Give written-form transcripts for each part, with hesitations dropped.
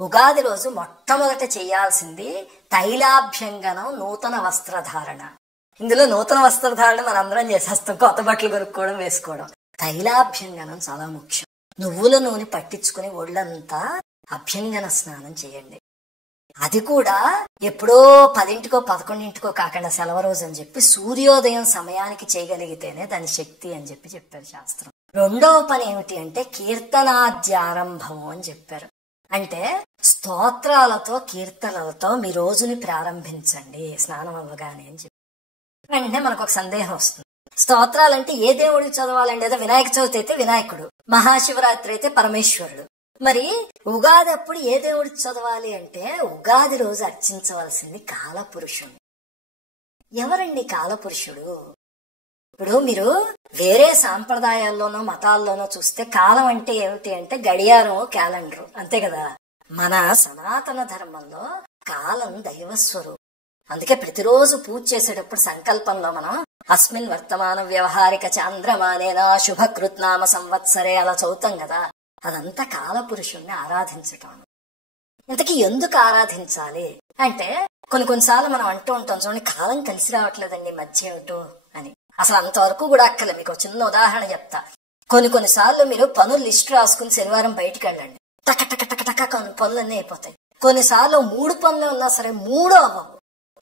ఉగాది రోజు మొట్టమొదట చేయాల్సింది తైలాభ్యంగనం, నూతన వస్త్రధారణ. ఇందులో నూతన వస్త్రధారణ మనందరం చేసేస్తాం, కొత్త బట్టలు కొనుక్కోవడం, వేసుకోవడం. తైలాభ్యంగనం చాలా ముఖ్యం. నువ్వుల నూనె పట్టించుకుని ఒళ్ళంతా అభ్యంగన స్నానం చేయండి. అది కూడా ఎప్పుడో 10ంటికో 11ంటికో కాకుండా సెలవు రోజు అని చెప్పి సూర్యోదయం సమయానికి చేయగలిగితేనే దాని శక్తి అని చెప్పి చెప్పారు శాస్త్రం. రెండవ పని ఏమిటి అంటే కీర్తనాద్యారంభం అని చెప్పారు. అంటే స్తోత్రాలతో, కీర్తనలతో మీ రోజుని ప్రారంభించండి స్నానం అవ్వగానే అని చెప్పి. వెంటనే మనకు ఒక సందేహం వస్తుంది, స్తోత్రాలంటే ఏ దేవుడికి చదవాలండి? ఏదో వినాయక చవితి అయితే వినాయకుడు, మహాశివరాత్రి అయితే పరమేశ్వరుడు. మరి ఉగాది అప్పుడు ఏ దేవుడికి చదవాలి అంటే ఉగాది రోజు అర్చించవలసింది కాలపురుషుడు. ఎవరండి కాలపురుషుడు? ఇప్పుడు మీరు వేరే సాంప్రదాయాల్లోనో మతాల్లోనో చూస్తే కాలం అంటే ఏమిటి అంటే గడియారం, క్యాలెండరు, అంతే కదా. మన సనాతన ధర్మంలో కాలం దైవస్వరూపం. అందుకే ప్రతిరోజు పూజ చేసేటప్పుడు సంకల్పంలో మనం అస్మిన్ వర్తమాన వ్యవహారిక చాంద్రమానేనా శుభకృత్నామ సంవత్సరే అలా చదువుతాం కదా. అదంతా కాలపురుషుణ్ణి ఆరాధించటం. ఇంతకీ ఎందుకు ఆరాధించాలి అంటే కొన్నిసార్లు మనం అంటూ ఉంటాం, చూడండి కాలం కలిసి రావట్లేదండి మధ్య ఏమిటో అని. అసలు అంతవరకు కూడా అక్కలే. మీకు చిన్న ఉదాహరణ చెప్తా. కొన్నిసార్లు మీరు పనులు లిస్ట్ రాసుకుని శనివారం బయటికి వెళ్ళండి, టక టక టక టక పనులన్నీ అయిపోతాయి. కొన్నిసార్లు 3 పనులు ఉన్నా సరే 3 అవ్వవు.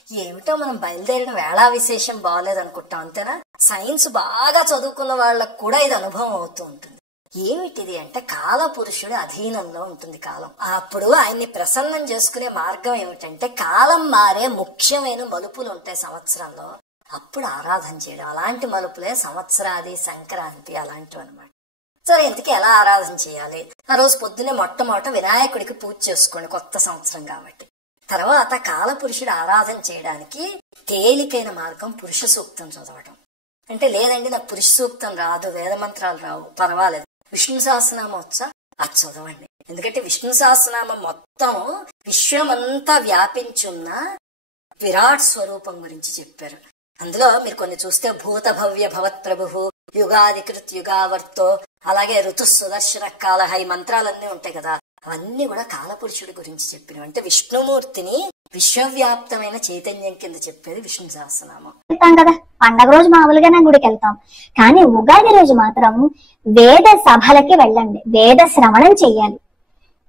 ఏమిటో మనం బయలుదేరిన వేళా విశేషం బాగోలేదనుకుంటాం, అంతేనా? సైన్స్ బాగా చదువుకున్న వాళ్ళకు కూడా ఇది అనుభవం అవుతూ ఉంటుంది. ఏమిటిది అంటే కాలపురుషుడి అధీనంలో ఉంటుంది కాలం. అప్పుడు ఆయన్ని ప్రసన్నం చేసుకునే మార్గం ఏమిటంటే కాలం మారే ముఖ్యమైన మలుపులు ఉంటాయి సంవత్సరంలో, అప్పుడు ఆరాధన చేయడం. అలాంటి మలుపులే సంవత్సరాది, సంక్రాంతి అలాంటివి అనమాట. సరే, ఇంతకీ ఎలా ఆరాధన చేయాలి? ఆ రోజు పొద్దున్నే మొట్టమొదట వినాయకుడికి పూజ చేసుకోండి, కొత్త సంవత్సరం కాబట్టి. తర్వాత కాలపురుషుడు ఆరాధన చేయడానికి తేలికైన మార్గం పురుష సూక్తం చదవటం. అంటే లేదండి నాకు పురుష సూక్తం రాదు, వేదమంత్రాలు రావు, పర్వాలేదు, విష్ణు సహస్రనామం వచ్చా, అది చదవండి. ఎందుకంటే విష్ణు సహస్రనామం మొత్తం విశ్వమంతా వ్యాపించున్న విరాట్ స్వరూపం గురించి చెప్పారు. అందులో మీరు కొన్ని చూస్తే భూత భవ్య భవత్ ప్రభు, యుగాధికృత్ యుగావర్తో, అలాగే ఋతు సుదర్శన కాలహ, ఈ మంత్రాలన్నీ ఉంటాయి కదా. అవన్నీ కూడా కాలపురుషుడి గురించి చెప్పినవి. అంటే విష్ణుమూర్తిని విశ్వవ్యాప్తమైన చైతన్యం కింద చెప్పేది విష్ణు సహస్రనామం. వెళ్తాం కదా, పండగ రోజు మామూలుగానే గుడికి వెళ్తాం, కానీ ఉగాది రోజు మాత్రం వేద సభలకి వెళ్ళండి, వేద శ్రవణం చెయ్యాలి.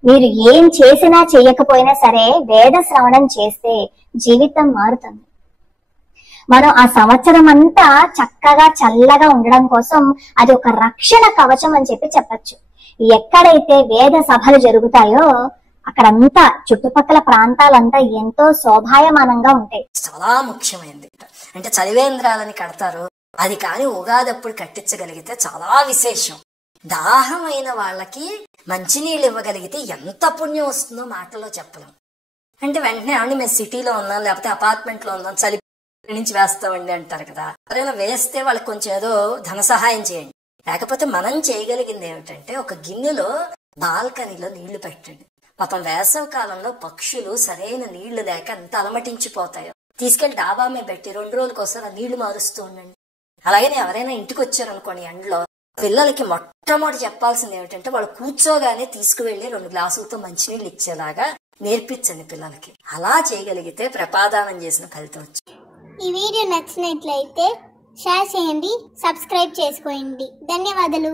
మీరు ఏం చేసినా చెయ్యకపోయినా సరే వేద శ్రవణం చేస్తే జీవితం మారుతుంది. మనం ఆ సంవత్సరం అంతా చక్కగా చల్లగా ఉండడం కోసం అది ఒక రక్షణ కవచం అని చెప్పచ్చు. ఎక్కడైతే వేద సభలు జరుగుతాయో అక్కడంతా చుట్టుపక్కల ప్రాంతాలంతా ఎంతో శోభాయమానంగా ఉంటాయి. చాలా ముఖ్యమైనది అంటే చలివేంద్రాలని కడతారు, అది కానీ ఉగాది అప్పుడు కట్టించగలిగితే చాలా విశేషం. దాహమైన వాళ్ళకి మంచినీళ్ళు ఇవ్వగలిగితే ఎంత పుణ్యం వస్తుందో మాటల్లో చెప్పలేం. అంటే వెంటనే ఏమండి మేము సిటీలో ఉన్నాం, లేకపోతే అపార్ట్మెంట్ లో ఉన్నాం, చలి నుంచి వేస్తామండి అంటారు కదా. ఎవరైనా వేస్తే వాళ్ళకి కొంచెం ఏదో ధన సహాయం చేయండి. లేకపోతే మనం చేయగలిగింది ఏమిటంటే ఒక గిన్నెలో బాల్కనీలో నీళ్లు పెట్టండి. పాపం వేసవి కాలంలో పక్షులు సరైన నీళ్లు లేక ఎంత అలమటించిపోతాయో, తీసుకెళ్లి డాబా మీద పెట్టి 2 రోజులకు ఒకసారి ఆ నీళ్లు మారుస్తూ ఉండండి. అలాగే ఎవరైనా ఇంటికి వచ్చారనుకోండి ఎండలో, పిల్లలకి మొట్టమొదటి చెప్పాల్సింది ఏమిటంటే వాళ్ళు కూర్చోగానే తీసుకువెళ్లి 2 గ్లాసులతో మంచినీళ్ళు ఇచ్చేలాగా నేర్పించండి పిల్లలకి. అలా చేయగలిగితే ప్రపాదానం చేసిన ఫలితం వచ్చింది. ఈ వీడియో నచ్చినట్లయితే షేర్ చేయండి, సబ్స్క్రైబ్ చేసుకోండి. ధన్యవాదాలు.